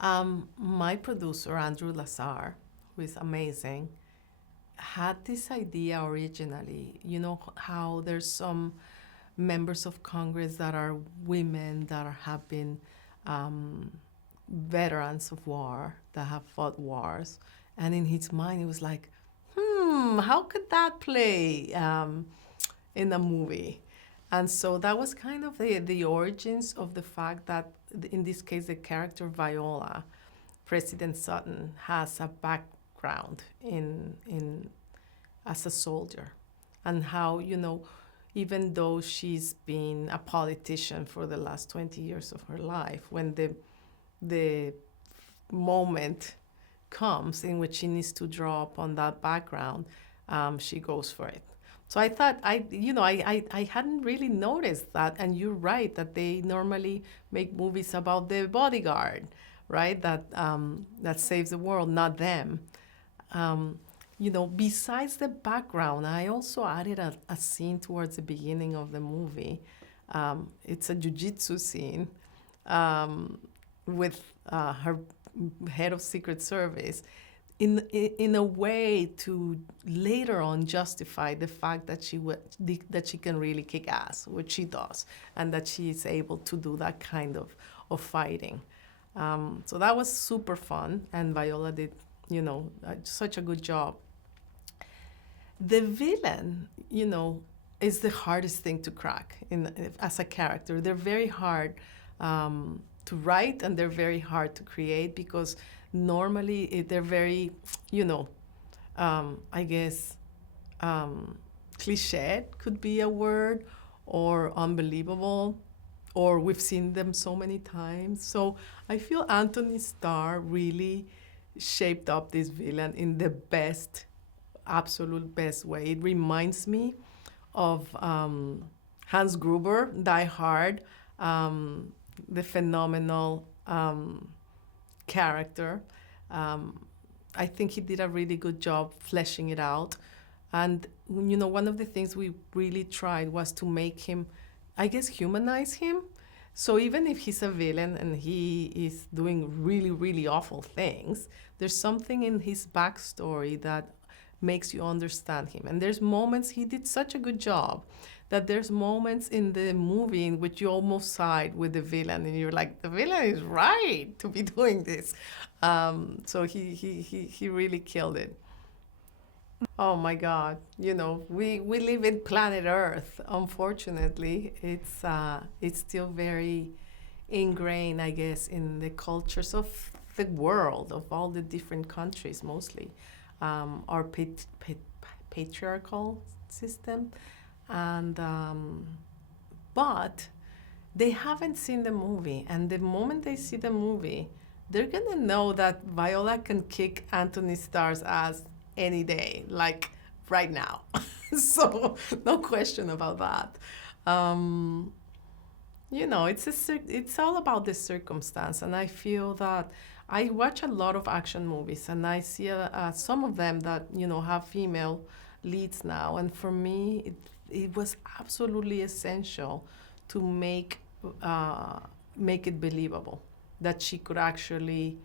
My producer, Andrew Lazar, who is amazing, had this idea originally. You know how there's some members of Congress that are women that have been um, veterans of war, that have fought wars. And in his mind, he was like, how could that play in a movie? And so that was kind of the origins of the fact that, in this case, the character Viola, President Sutton, has a background in as a soldier, and how, even though she's been a politician for the last 20 years of her life, when the moment comes in which she needs to draw upon that background, she goes for it. So I thought, I hadn't really noticed that, and you're right that they normally make movies about the bodyguard, right? That saves the world, not them. Besides the background, I also added a scene towards the beginning of the movie. It's a jujitsu scene with her head of Secret Service, in a way to later on justify the fact that she can really kick ass, which she does, and that she is able to do that kind of fighting. So that was super fun, and Viola did, such a good job. The villain, is the hardest thing to crack as a character. They're very hard to write, and they're very hard to create, because normally they're very, I guess, cliched could be a word, or unbelievable, or we've seen them so many times. So I feel Antony Starr really shaped up this villain in the best, absolute best way. It reminds me of Hans Gruber, Die Hard, the phenomenal character. I think he did a really good job fleshing it out. And, one of the things we really tried was to make him, I guess, humanize him. So even if he's a villain and he is doing really, really awful things, there's something in his backstory that makes you understand him. And there's moments, he did such a good job, that there's moments in the movie in which you almost side with the villain, and you're like, the villain is right to be doing this. So he really killed it. Oh my God! We live in planet Earth. Unfortunately, it's still very ingrained, I guess, in the cultures of the world, of all the different countries, mostly our patriarchal system, and but they haven't seen the movie, and the moment they see the movie, they're gonna know that Viola can kick Antony Starr's ass any day, like right now. So no question about that. Um, it's all about the circumstance, and I feel that I watch a lot of action movies, and I see some of them that have female leads now, and for me, it was absolutely essential to make it believable that she could actually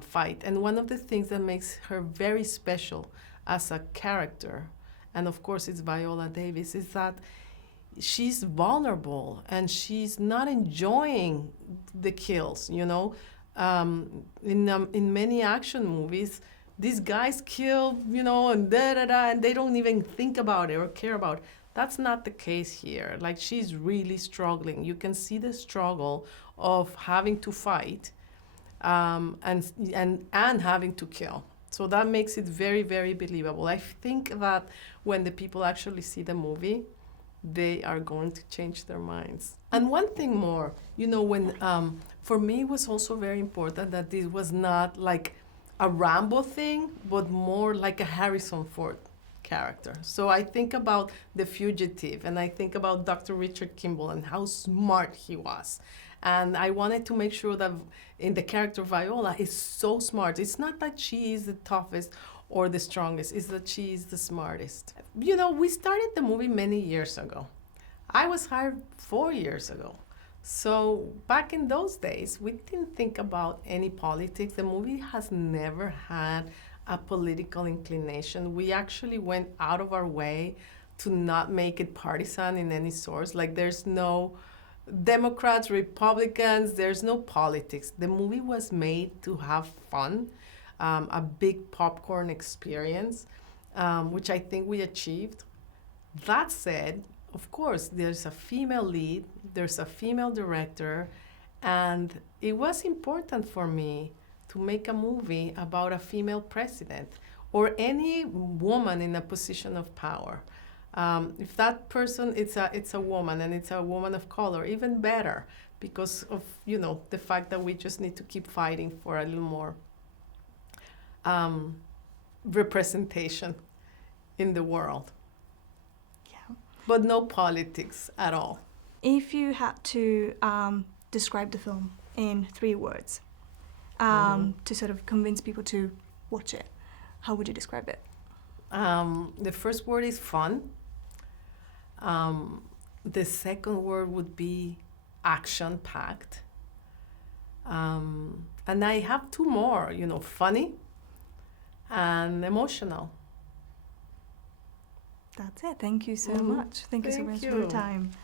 fight. And one of the things that makes her very special as a character, and of course it's Viola Davis, is that she's vulnerable and she's not enjoying the kills. In many action movies, these guys kill, and da da da, and they don't even think about it or care about it. That's not the case here. Like, she's really struggling. You can see the struggle of having to fight, and having to kill. So that makes it very, very believable. I think that when the people actually see the movie, they are going to change their minds. And one thing more, when for me it was also very important that this was not like a Rambo thing, but more like a Harrison Ford character. So I think about The Fugitive, and I think about Dr. Richard Kimball and how smart he was. And I wanted to make sure that in the character Viola is so smart. It's not that she is the toughest or the strongest, it's that she is the smartest. We started the movie many years ago. I was hired 4 years ago. So back in those days, we didn't think about any politics. The movie has never had a political inclination. We actually went out of our way to not make it partisan in any source. Like there's no Democrats, Republicans, there's no politics. The movie was made to have fun, a big popcorn experience, which I think we achieved. That said, of course, there's a female lead, there's a female director, and it was important for me to make a movie about a female president or any woman in a position of power. If that person it's a woman and it's a woman of color, even better because of the fact that we just need to keep fighting for a little more representation in the world. Yeah. But no politics at all. If you had to describe the film in 3 words to sort of convince people to watch it, how would you describe it? The first word is fun. The second word would be action-packed. And I have 2 more, funny and emotional. That's it. Thank you so much. Thank you so much for your time.